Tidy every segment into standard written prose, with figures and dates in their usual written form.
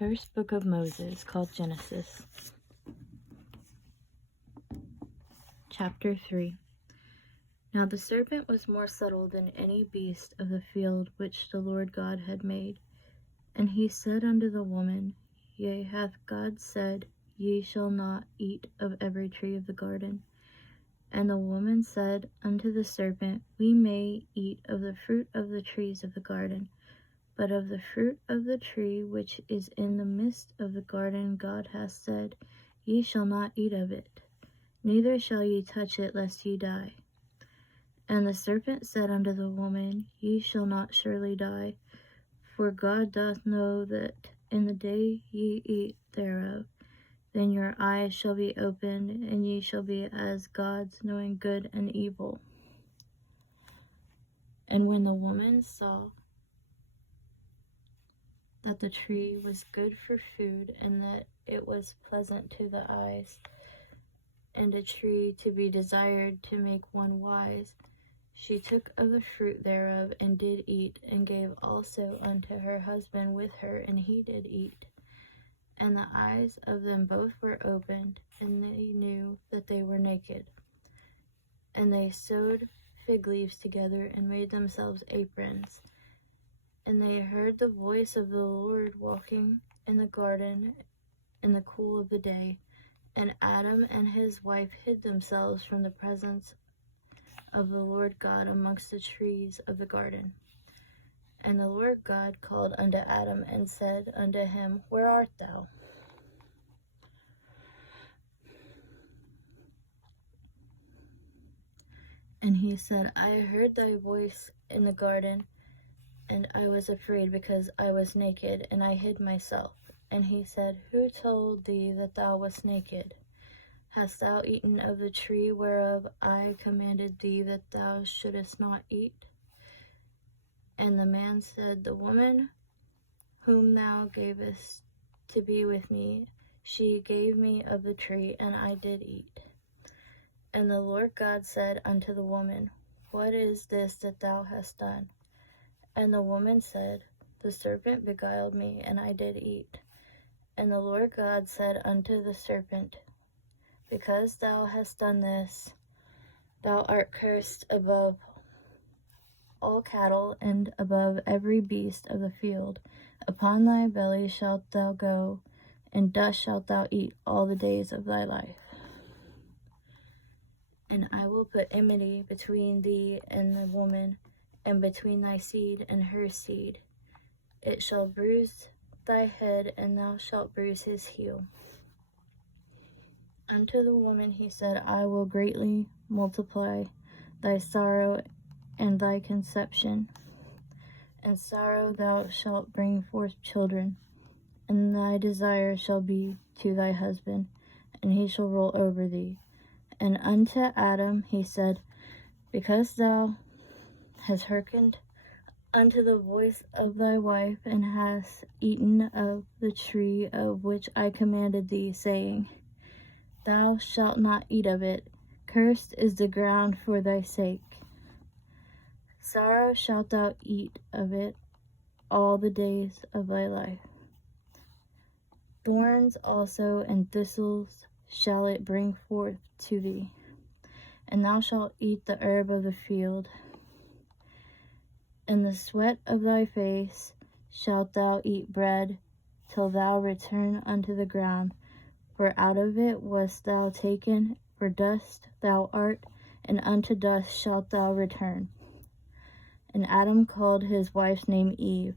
First book of Moses, called Genesis. Chapter 3. Now the serpent was more subtle than any beast of the field which the Lord God had made. And he said unto the woman, Yea, hath God said, Ye shall not eat of every tree of the garden? And the woman said unto the serpent, We may eat of the fruit of the trees of the garden. But of the fruit of the tree which is in the midst of the garden God hath said, Ye shall not eat of it, neither shall ye touch it, lest ye die. And the serpent said unto the woman, Ye shall not surely die, for God doth know that in the day ye eat thereof, then your eyes shall be opened, and ye shall be as gods, knowing good and evil. And when the woman saw that the tree was good for food, and that it was pleasant to the eyes, and a tree to be desired to make one wise, she took of the fruit thereof, and did eat, and gave also unto her husband with her, and he did eat. And the eyes of them both were opened, and they knew that they were naked. And they sewed fig leaves together, and made themselves aprons. And they heard the voice of the Lord walking in the garden in the cool of the day. And Adam and his wife hid themselves from the presence of the Lord God amongst the trees of the garden. And the Lord God called unto Adam, and said unto him, Where art thou? And he said, I heard thy voice in the garden, and I was afraid, because I was naked, and I hid myself. And he said, Who told thee that thou wast naked? Hast thou eaten of the tree whereof I commanded thee that thou shouldest not eat? And the man said, The woman whom thou gavest to be with me, she gave me of the tree, and I did eat. And the Lord God said unto the woman, What is this that thou hast done? And the woman said, The serpent beguiled me, and I did eat. And the Lord God said unto the serpent, Because thou hast done this, thou art cursed above all cattle, and above every beast of the field. Upon thy belly shalt thou go, and dust shalt thou eat all the days of thy life. And I will put enmity between thee and the woman, and between thy seed and her seed. It shall bruise thy head, and thou shalt bruise his heel. Unto the woman he said, I will greatly multiply thy sorrow and thy conception. And sorrow thou shalt bring forth children, and thy desire shall be to thy husband, and he shall rule over thee. And unto Adam he said, Because thou hast hearkened unto the voice of thy wife, and hast eaten of the tree of which I commanded thee, saying, Thou shalt not eat of it, cursed is the ground for thy sake. Sorrow shalt thou eat of it all the days of thy life. Thorns also and thistles shall it bring forth to thee, and thou shalt eat the herb of the field. In the sweat of thy face shalt thou eat bread, till thou return unto the ground, for out of it wast thou taken, for dust thou art, and unto dust shalt thou return. And Adam called his wife's name Eve,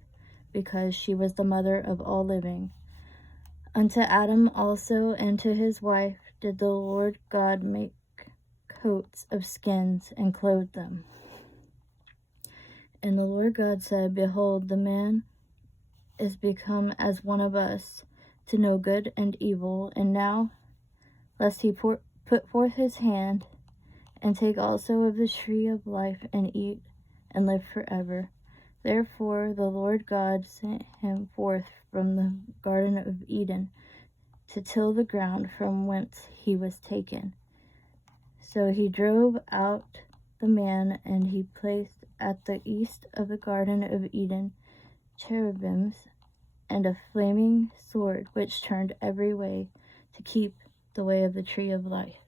because she was the mother of all living. Unto Adam also and to his wife did the Lord God make coats of skins, and clothed them. And the Lord God said, Behold, the man is become as one of us, to know good and evil. And now, lest he put forth his hand, and take also of the tree of life, and eat, and live forever. Therefore the Lord God sent him forth from the Garden of Eden, to till the ground from whence he was taken. So he drove out the man, and he placed at the east of the Garden of Eden cherubims and a flaming sword which turned every way to keep the way of the tree of life.